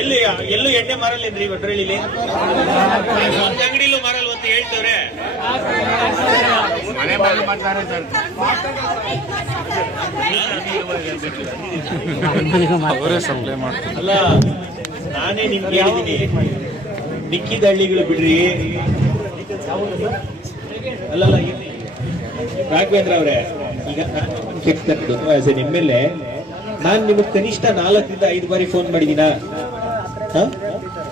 ಎಲ್ಲಿ ಎಲ್ಲೂ ಎಣ್ಣೆ ಮಾರಲ್ಲೇನ್ರಿ ಒಡ್ರಳ್ಳಿಲಿ? ಒಂದ್ ಅಂಗಡಿಲೂ ಮಾರಲ್ವ ಅಂತ ಹೇಳ್ತವ್ರೆ. ಅವರೇ ಸಪ್ಲೈ ಮಾಡ್ತಾರೆ. ಅಲ್ಲ, ನಾನೇ ನಿಮ್ಗೆ ಹೇಳಿದೀನಿ, ಮಿಕ್ಕಿದ ಹಳ್ಳಿಗಳು ಬಿಡ್ರಿ. ಅಲ್ಲಲ್ಲ, ರಾಘವೇಂದ್ರ ಅವ್ರೆ, ಈಗ ನಿಮ್ಮೆಲ್ಲೆ ನಾನ್ ನಿಮಗ್ ಕನಿಷ್ಠ 4 ರಿಂದ 5 ಬಾರಿ ಫೋನ್ ಮಾಡಿದೀನ.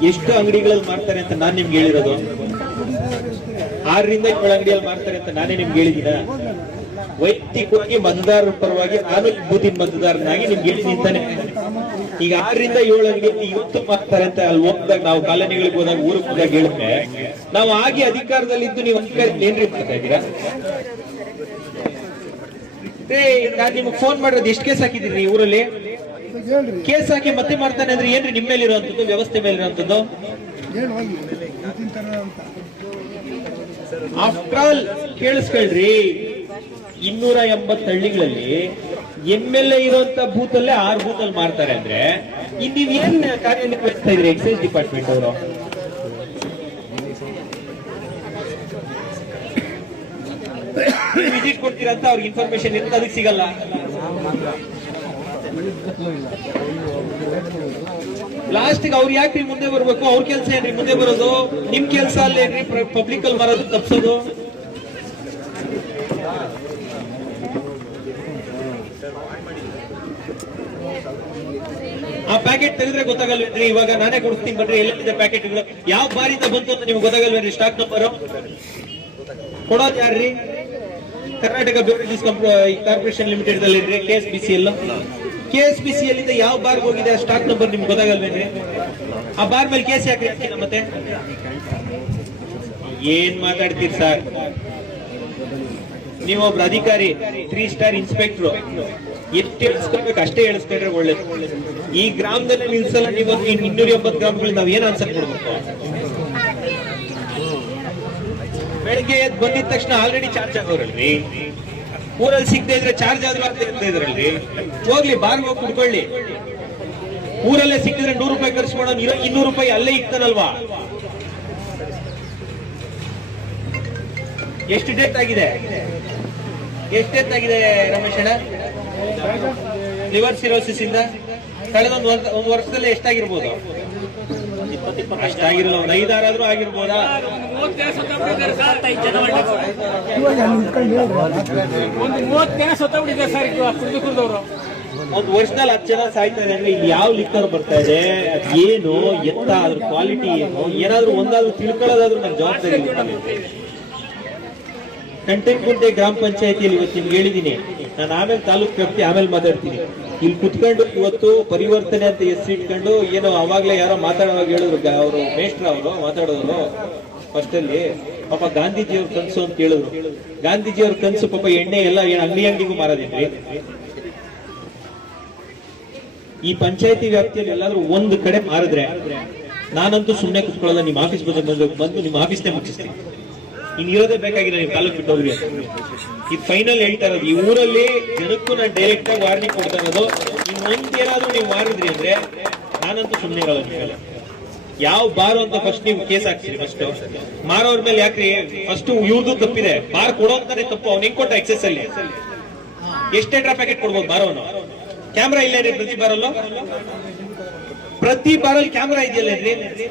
ಎಷ್ಟು ಅಂಗಡಿಗಳಲ್ಲಿ ಮಾಡ್ತಾರೆ ಅಂತ ನಾನ್ ನಿಮ್ಗೆ ಹೇಳಿರೋದು? 6 ರಿಂದ 7 ಅಂಗಡಿಯಲ್ಲಿ ಮಾಡ್ತಾರೆ ಅಂತ ನಾನೇ ನಿಮ್ಗೆ ಹೇಳಿದೀನ. ವೈಯಕ್ತಿಕವಾಗಿ ಮತದಾರರ ಪರವಾಗಿ ನಾನು ಬೂದಿನ ಮತದಾರನಾಗಿ ನಿಮ್ಗೆ ಹೇಳಿದೀನಿ ತಾನೆ. ಈಗ 6 ರಿಂದ 7 ಅಂಗಡಿಯಲ್ಲಿ ಇವತ್ತು ಮಾಡ್ತಾರೆ ಅಂತ ಅಲ್ಲಿ ಹೋಗ್ದಾಗ, ನಾವು ಕಾಲೋನಿಗಳಿಗೆ ಹೋದಾಗ, ಊರಿಗೆ ಹೋದಾಗ ಹೇಳಿದ್ರೆ, ನಾವು ಆಗಿ ಅಧಿಕಾರದಲ್ಲಿದ್ದು ನೀವು ಅಧಿಕಾರದಲ್ಲಿ ಏನ್ರಿ ಮಾಡ್ತಾ ಇದ್ದೀರಾ? ನಾನ್ ನಿಮ್ಗೆ ಫೋನ್ ಮಾಡಿರೋದು ಎಷ್ಟು ಕೇಸ್ ಹಾಕಿದಿರಿ ಊರಲ್ಲಿ? ಕೇಸ್ ಹಾಕಿ ಮತ್ತೆ ಮಾಡ್ತಾನೆ ಅಂದ್ರೆ ಏನ್ರಿ ನಿಮ್ಮ ಮೇಲೆ ಇರುವಂತದ್ದು, ವ್ಯವಸ್ಥೆ ಮೇಲೆ ಇರುವಂತದ್ದು? ಆಫ್ಟರ್ ಆಲ್ ಕೇಳಿಸ್ಕೊಳ್ರಿ, 280 ಹಳ್ಳಿಗಳಲ್ಲಿ MLA ಇರುವಂತ ಬೂತ್ ಅಲ್ಲೇ 6 ಬೂತ್ ಅಲ್ಲಿ ಮಾಡ್ತಾರೆ ಅಂದ್ರೆ ನೀವ್ ಏನ್ ಕಾರ್ಯನಿರ್ವಹಿಸ್ತಾ ಇದ್ರಿ ಎಕ್ಸೈಸ್ ಡಿಪಾರ್ಟ್ಮೆಂಟ್ ಅವರು? ವಿಸಿಟ್ ಕೊಡ್ತೀರಾ ಅಂತ ಅವ್ರಿಗೆ ಇನ್ಫಾರ್ಮೇಶನ್ ಇರುತ್ತೆ, ಅದಕ್ಕೆ ಸಿಗಲ್ಲ. ಲಾಸ್ಟ್ ಅವ್ರು ಯಾಕ್ರಿ ಮುಂದೆ ಬರ್ಬೇಕು? ಅವ್ರ ಕೆಲಸ ಏನ್ರಿ ಮುಂದೆ ಬರೋದು? ನಿಮ್ ಕೆಲಸ ಅಲ್ಲೇನ್ರಿ ಪಬ್ಲಿಕ್ ಅಲ್ಲಿ ಬರೋದು, ತಪ್ಸೋದು? ಆ ಪ್ಯಾಕೆಟ್ ತೆಗೆದ್ರೆ ಗೊತ್ತಾಗಲ್ವೇನ್ರಿ? ಇವಾಗ ನಾನೇ ಕೊಡ್ತೀನಿ ಬನ್ರಿ, ಎಲ್ಲೆಲ್ಲಿದೆ ಪ್ಯಾಕೆಟ್ಗಳು, ಯಾವ ಬಾರಿಂದ ಬಂತು ಅಂತ ನಿಮ್ಗೆ ಗೊತ್ತಾಗಲ್ವೇನ್ರಿ? ಸ್ಟಾಕ್ ನಂಬರ್ ಕೊಡೋದು ಯಾರ್ರಿ? ಕರ್ನಾಟಕ ಬ್ಯೂರಿಟೀಸ್ ಕಾರ್ಪೊರೇಷನ್ ಲಿಮಿಟೆಡ್ ದಲ್ಲಿ KSBCL. KSBCL ಇಂದ ಯಾವ ಬಾರ್ ಹೋಗಿದೆ ಆ ಸ್ಟಾಕ್ ನಂಬರ್ ನಿಮ್ಗೆ ಗೊತ್ತಾಗಲ್ವೇನ್ರಿ? ಆ ಬಾರ್ ಮೇಲೆ ಕೇಸ್ ಯಾಕೆ ಹಾಕಿಲ್ಲ? ಮತ್ತೆ ಏನ್ ಮಾತಾಡ್ತೀರಿ ಸರ್? ನೀವೊಬ್ರು ಅಧಿಕಾರಿ, 3 ಸ್ಟಾರ್ ಇನ್ಸ್ಪೆಕ್ಟರ್, ಎಷ್ಟು ಹೇಳಿಸ್ಕೊಳ್ಬೇಕು ಅಷ್ಟೇ ಹೇಳಿಸ್ಕೊಂಡ್ರೆ ಒಳ್ಳೇದು. ಈ ಗ್ರಾಮದಲ್ಲಿ ನಿಲ್ಸಲ್ಲ, ನೀವು 280 ಗ್ರಾಮಗಳಿಗೆ ನಾವ್ ಏನ್ ಆನ್ಸರ್ ಕೊಡ್ಬೇಕು? ಬೆಳಗ್ಗೆ ಎದ್ದು ಬಂದಿದ ತಕ್ಷಣ ಆಲ್ರೆಡಿ ಚಾರ್ಜ್ ಆಗೋರಲ್ರಿ. ಊರಲ್ಲಿ ಸಿಗದೆ ಇದ್ರೆ ಚಾರ್ಜ್ ಆದ್ರೂ ಅಂತ ಇದ್ರಲ್ರಿ. ಹೋಗ್ಲಿ, ಬಾರ್ಗೆ ಹೋಗಿ ಕುಡ್ಕೊಳ್ಳಿ. ಊರಲ್ಲೇ ಸಿಕ್ಕಿದ್ರೆ 100 ರೂಪಾಯಿ ಖರ್ಚು ಮಾಡೋಣ, 200 ರೂಪಾಯಿ ಅಲ್ಲೇ ಇಕ್ತಾನಲ್ವಾ? ಎಷ್ಟು ಡೆತ್ ಆಗಿದೆ? ಎಷ್ಟು ಡೆತ್ ಆಗಿದೆ ರಮೇಶ್ ಅಣ್ಣ? ಲಿವರ್ ಸಿರೋಸಿಸ್ ಇಂದ ಕಳೆದ ಒಂದು ವರ್ಷದಲ್ಲಿ ಎಷ್ಟಾಗಿರ್ಬೋದು? ಅಷ್ಟಾಗಿರಲ್ಲ, ಒಂದು 5-6 ಆದ್ರೂ ಆಗಿರ್ಬೋದಾ? ಒಂದು ವರ್ಷದಲ್ಲಿ 10 ಜನ ಸಾಯ್ತಾರೆ ಅಂದ್ರೆ ಇಲ್ಲಿ ಯಾವ ಲಿಕ್ಕರ್ ಬರ್ತಾ ಇದೆ, ಏನು ಎತ್ತ, ಅದ್ರ ಕ್ವಾಲಿಟಿ ಏನು, ಏನಾದ್ರೂ ಒಂದಾದ್ರೂ ತಿಳ್ಕೊಳ್ಳೋದಾದ್ರೂ ನಮ್ ಜವಾಬ್ದಾರಿ ಇಲ್ಲ. ಕಂಟೆನ್ಗುಂಟೆ ಗ್ರಾಮ ಪಂಚಾಯತಿಯಲ್ಲಿ ಇವತ್ತು ನಿಮ್ಗೆ ಹೇಳಿದೀನಿ, ನಾನು ಆಮೇಲೆ ತಾಲೂಕ್ ವ್ಯಾಪ್ತಿ ಆಮೇಲೆ ಮಾತಾಡ್ತೀನಿ. ಇಲ್ಲಿ ಕುತ್ಕೊಂಡು ಇವತ್ತು ಪರಿವರ್ತನೆ ಅಂತ ಇಟ್ಕೊಂಡು ಏನೋ ಅವಾಗ್ಲೇ ಯಾರೋ ಮಾತಾಡುವಾಗ ಹೇಳಿದ್ರು, ಅವರು ಮೇಷ್ಟ್ರ ಅವರು ಮಾತಾಡೋರು ಫಸ್ಟ್ ಅಲ್ಲಿ, ಪಾಪ ಗಾಂಧೀಜಿಯವ್ರ ಕನ್ಸು ಅಂತ ಹೇಳಿದ್ರು. ಗಾಂಧೀಜಿಯವ್ರ ಕನ್ಸು ಪಾಪ ಎಣ್ಣೆ ಎಲ್ಲ ಅಂಗಡಿಗೂ ಮಾರೋದಿಲ್ರಿ. ಈ ಪಂಚಾಯತಿ ವ್ಯಾಪ್ತಿಯಲ್ಲಿ ಎಲ್ಲಾದ್ರೂ ಒಂದು ಕಡೆ ಮಾರಿದ್ರೆ ನಾನಂತೂ ಸುಮ್ಮನೆ ಕುತ್ಕೊಳ್ಳಲ್ಲ. ನಿಮ್ಮ ಆಫೀಸ್ ಬಂದು ನಿಮ್ಮ ಆಫೀಸ್ನೇ ಮುಗಿಸ್ತೀನಿ. ಇನ್ ಇರೋದೇ ಬೇಕಾಗಿಲ್ಲ, ನೀವು ತಾಲೂಕು ಬಿಟ್ಟು ಹೋಗ್ರಿ. ಇದು ಫೈನಲ್ ಹೇಳ್ತಾ ಇರೋದು. ಈ ಊರಲ್ಲಿ ಜನಕ್ಕೂ ನಾನು ಡೈರೆಕ್ಟ್ ಆಗಿ ವಾರ್ನಿಂಗ್ ಕೊಡ್ತಾ ಇರೋದು, ಇನ್ನೊಂದೇನಾದ್ರೂ ನೀವು ಮಾರಿದ್ರಿ ಅಂದ್ರೆ ನಾನಂತೂ ಸುಮ್ಮನೆ ಇರಲ್ಲ. ಯಾವ ಬಾರು ಅಂತ ಫಸ್ಟ್ ನೀವು ಕೇಸ್ ಹಾಕ್ತೀರಿ. ಫಸ್ಟ್ ಮಾರೋರ್ ಮೇಲೆ ಯಾಕ್ರಿ? ಫಸ್ಟ್ ಇವ್ರದ್ದು ತಪ್ಪಿದೆ, ಬಾರ್ ಕೊಡೋ ಅಂತಾನೆ ತಪ್ಪು. ಅವ್ನು ಹೆಂಗ್ ಕೊಟ್ಟ ಎಕ್ಸೆಸ್ ಅಲ್ಲಿ? ಎಷ್ಟೆಂಟ್ರಾ ಪ್ಯಾಕೆಟ್ ಕೊಡ್ಬೋದು ಬಾರೋನು? ಕ್ಯಾಮ್ರಾ ಇಲ್ಲೇನ್ರಿ ಪ್ರತಿ ಬಾರಲ್ಲೂ? ಪ್ರತಿ ಬಾರಲ್ಲಿ ಕ್ಯಾಮ್ರಾ ಇದೆಯಲ್ಲೇನ್ರಿ?